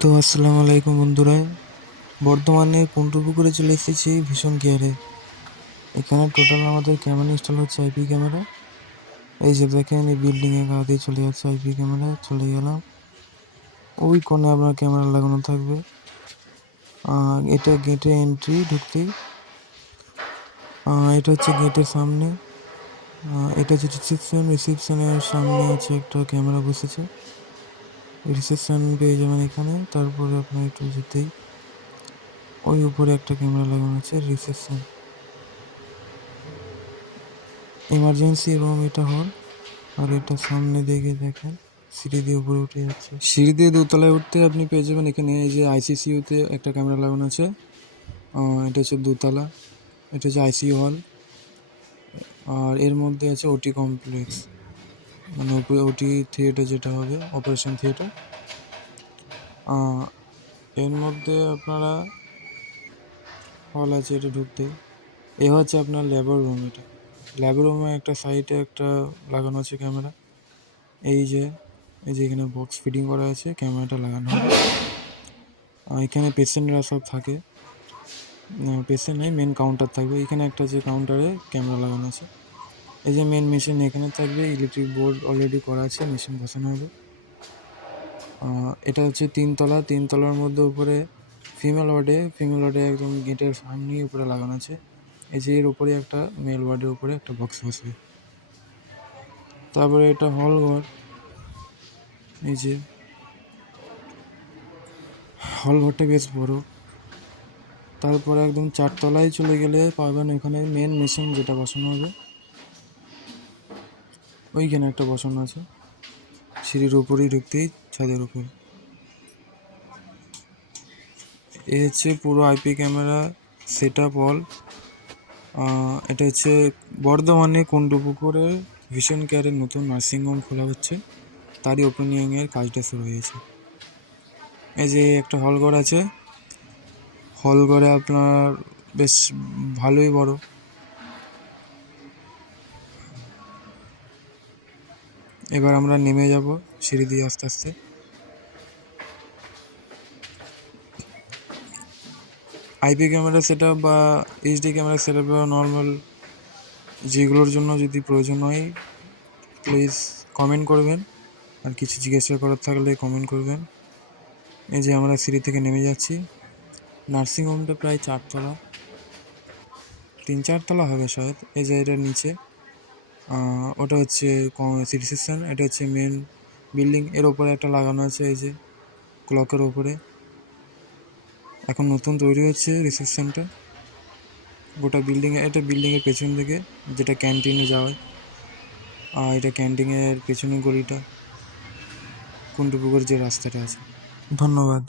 তো আসসালামু আলাইকুম বন্ধুরা। বর্তমানে পুকুরে চলে এসেছি ভীষণ কেয়ারে এখানে টোটাল আমাদের ক্যামেরা ইনস্টল হচ্ছে আইপি ক্যামেরা এই যে দেখেন, এই বিল্ডিংয়ে গাড়ি চলে যাচ্ছে আইপি ক্যামেরা চলে গেলাম। ওই কোণে আপনার ক্যামেরা লাগানো থাকবে। এটা গেটে এন্ট্রি ঢুকতেই। এটা হচ্ছে গেটের সামনে। এটা হচ্ছে রিসেপশন রিসেপশনের সামনে আছে একটা ক্যামেরা বসেছে। রিসেপশন পেয়ে যাবেন এখানে। তারপরে আপনার একটু যেতেই ওই উপরে একটা ক্যামেরা লাগানো আছে রিসেপশন এমার্জেন্সি রুম এটা হল আর এটা সামনে দিকে দেখেন, সিঁড়ি দিয়ে উপরে উঠে যাচ্ছে। সিঁড়ি দিয়ে দোতলায় উঠতে আপনি পেয়ে যাবেন এখানে এই যে আইসিসিউতে একটা ক্যামেরা লাগানো আছে। এটা হচ্ছে দোতলা, এটা হচ্ছে আইসিইউ হল আর এর মধ্যে আছে ওটি কমপ্লেক্স মানে ওটি থিয়েটার যেটা হবে অপারেশন থিয়েটার এর মধ্যে আপনারা হল আছে এটা ঢুকতে। এ হচ্ছে আপনার ল্যাবর রুম এটা। ল্যাবর রুমে একটা সাইডে একটা লাগানো আছে ক্যামেরা এই যে এই যে এখানে বক্স ফিটিং করা আছে ক্যামেরাটা লাগানো হবে। এখানে পেশেন্টরা সব থাকে। পেশেন্ট নেই মেন কাউন্টার থাকবে। এখানে একটা যে কাউন্টারে ক্যামেরা লাগানো আছে। এই যে মেন মেশিন এখানে থাকবে ইলেকট্রিক বোর্ড অলরেডি করা আছে মেশিন বসানো হবে। এটা হচ্ছে তিনতলা, তিনতলার মধ্যে উপরে ফিমেল ওয়ার্ডে ফিমেল ওয়ার্ডে একদম গেটের সামনে উপরে লাগানো আছে। এই যে এর উপরে একটা মেল ওয়ার্ডের উপরে একটা বক্স বসবে তারপরে এটা হল ঘর এই যে হল ঘরটা বেশ বড়। তারপরে একদম চারতলায় চলে গেলে পাবেন এখানে মেন মেশিন যেটা বসানো হবে। ওইখানে একটা বসানো আছে। সিঁড়ির উপরেই ঢুকতেই ছাদের উপরে। এ হচ্ছে পুরো IP camera set up all এটা হচ্ছে বর্ধমানে কুণ্ডপুকুরে ভিশন কেয়ারের নতুন নার্সিংহোম খোলা হচ্ছে। তারই ওপেনিংয়ের কাজটা শুরু হয়েছে। এই যে একটা হল ঘর আছে। হল ঘরে আপনার বেশ ভালোই বড়। এবার আমরা নেমে যাব সিঁড়ি দিয়ে আস্তে আস্তে। আইপি ক্যামেরা সেট বা এইচডি ক্যামেরা সেট বা নর্মাল যেগুলোর জন্য যদি প্রয়োজন হয় প্লিজ কমেন্ট করবেন। আর কিছু জিজ্ঞাসা করার থাকলে কমেন্ট করবেন। এই যে আমরা সিঁড়ি থেকে নেমে যাচ্ছি। নার্সিংহোমটা প্রায় চারতলা। তিন চারতলা হবে শায়দ। এই যে এটার নিচে। ওটা হচ্ছে সিটি রিসেপশন এটা হচ্ছে মেন বিল্ডিং এর ওপরে একটা লাগানো আছে, এই যে ক্লকের ওপরে। এখন নতুন তৈরি হচ্ছে রিসেপশনটা গোটা বিল্ডিং এটা বিল্ডিংয়ের পেছন দিকে, যেটা ক্যান্টিনে যাওয়ায়। আর এটা ক্যান্টিনের পেছনের গলিটা কুন্টুপুকুর যে রাস্তাটা আছে। ধন্যবাদ।